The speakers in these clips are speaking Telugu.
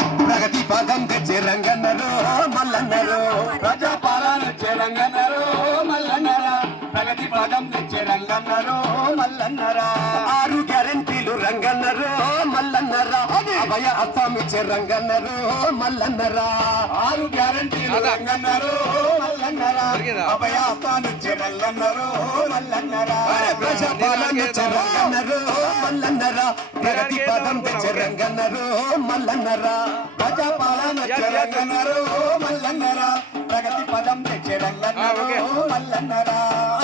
ప్రగతి పదం తెచ్చే రంగన్నరు మల్లన్నరు. ప్రజాపాలన వచ్చే రంగన్నరు మల్లన్నరా. ప్రగతి పదం తెచ్చే రంగన్నరు మల్లన్నరా. ఆరు గ్యారెంటీలు రంగన్నరు మల్లన్నరా. అభయ అస్సామిచ్చే రంగన్నరు మల్లన్నరా. ఆరు గ్యారంటీలు రంగన్నరు మల్లన్నరా. అభయ ఆస్థానిచ్చే మల్లన్నరు. మల్లన్నరా ప్రజాపాలన మల్లన్నరా ప్రగతి పదం తెచ్చే రంగన్నరు మల్లన్నరా ప్రజాపాలన వచ్చే రంగన్నరు మల్లన్నరా ప్రగతి పదం తెచ్చే రంగన్నరు మల్లన్నరా.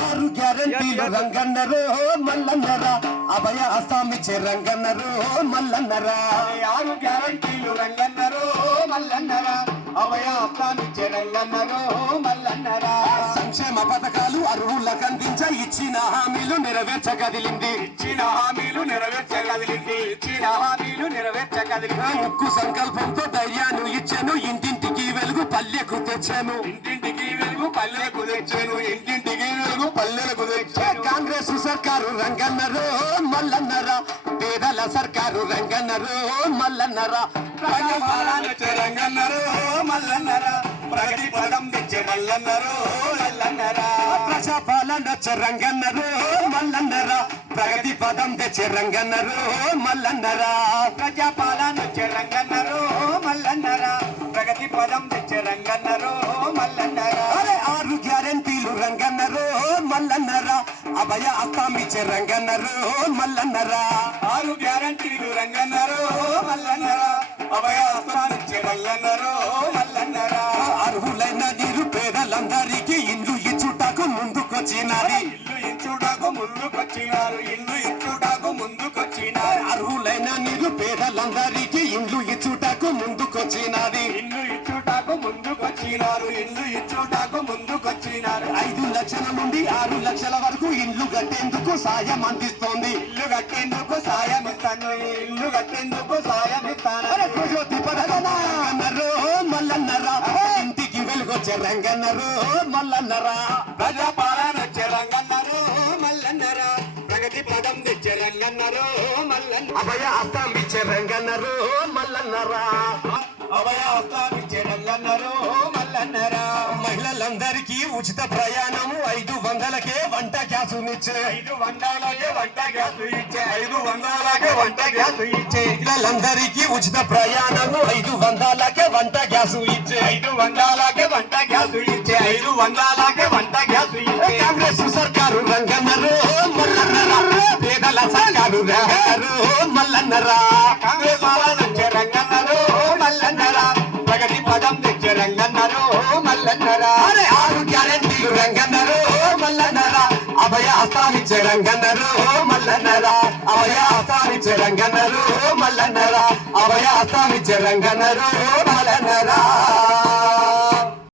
ఆరు గ్యారెంటీలు రంగన్నరు మల్లన్నరా. అభయ అస్సామిచ్చే రంగన్నరు మల్లన్నరా. ఆరు గ్యారంటీలు రంగన్నరు మల్లన్నరా. అభయ ఆస్థానిచ్చే రంగన్నరు మల్లన్నరా. సంక్షేమ పథకాలు అర్హులకు అందించ ఇచ్చిన హామీలు నెరవేర్చగదిలింది. ఇచ్చిన హామీలు ముక్కు సంకల్పంతో ధైర్యాన్ని ఇచ్చాను. ఇంటింటికి వెలుగు పల్లెకు తెచ్చాను. ఇంటింటికి వెలుగు పల్లెకు తెచ్చాను. ఇంటింటికి వెలుగు పల్లెలకు తెచ్చాను. కాంగ్రెస్ సర్కారు రంగన్నరు మల్లన్నరా పేదల సర్కారు రంగన్నరు మల్లన్నరా. రంగన్నరు మల్లన్నరా ప్రగతి పదం తెచ్చే మల్లన్నరు మల్లన్నరా ప్రజాపాలన రంగన్నరు మల్లన్నరా. ప్రగతి పదం తెచ్చే రంగన్నరు మల్లన్నరా. ప్రజాపాలన వచ్చే రంగన్నరు మల్లన్నరా. ప్రగతి పదం తెచ్చే రంగన్నరు మల్లన్నరా. అరే ఆరు గ్యారంటీలు రంగన్నరు మల్లన్నరా. అభయ అస్సామిచ్చే రంగన్నరు మల్లన్నరా. ఆరు గ్యారంటీలు రంగన్నరు మల్లన్నరా. అభయ ఆస్థానిచ్చే రంగన్నరు మల్ల ముందుకొచ్చినది ఇల్లు ఇచ్చుటకు ముందుకొచ్చినారు ఇల్లు ఇచ్చుటకు ముందుకొచ్చినారు. అర్హులైన నిరుపేదలందరికీ ఇండ్లు ఇచ్చుటకు ముందుకొచ్చినది ఇల్లు ఇచ్చుటకు ముందుకొచ్చినారు ఇల్లు ఇచ్చుటకు ముందుకొచ్చినారు. ఐదు లక్షల నుండి ఆరు లక్షల వరకు ఇండ్లు కట్టేందుకు సాయం అందిస్తోంది. ఇల్లు కట్టేందుకు సాయం ఇస్తాను ఇల్లు కట్టేందుకు సాయం ఇస్తాను. జ్యోతి రంగన్నరు మల్లన్నరా. ఇంటికి వెలుగొచ్చే రంగన్నరు మల్లన్నరా. మల్లన్నరా ప్రగతి పదం తెచ్చే రంగన్నారు మల్లన్న అభయ అస్తం ఇచ్చే రంగన్నరు మల్లన్నరా. అభయ హస్తానిచ్చే రంగన్నారు మల్లన్నరా. మహిళలందరికీ ఉచిత ప్రయాణము ఐదు వందలకే వంట గ్యాసునిచ్చే ఐదు వందలకే వంట గ్యాస్ ఇచ్చే. ఐదు వందలకే వంట గ్యాస్ ఇచ్చే. మహిళలందరికీ ఉచిత ప్రయాణము ఐదు వందలకే వంట గ్యాసు ఇచ్చే. ఐదు వందలకే వంట గ్యాస్ ఇచ్చే. ఐదు వందలకే వంట గ్యాస్ ఇచ్చే. కాంగ్రెస్ సర్కారు రంగన్నరు మల్లన్నరా. కాంగ్రెస్ పాలన వచ్చే మల్లన్నరా. ప్రగతి పదం తెచ్చే రంగన్నారు మల్లన్నరా. అరే ఆరు గ్యారెంటీలు రంగన్నరు మల్లన్నరా. అభయ హస్తానిచ్చే రంగన్నరు మల్లన్నరా. అభయ హస్తానిచ్చే రంగన్నరు మల్లన్నరా. అభయ హస్తానిచ్చే రంగన్నరు మల్లన్నరా.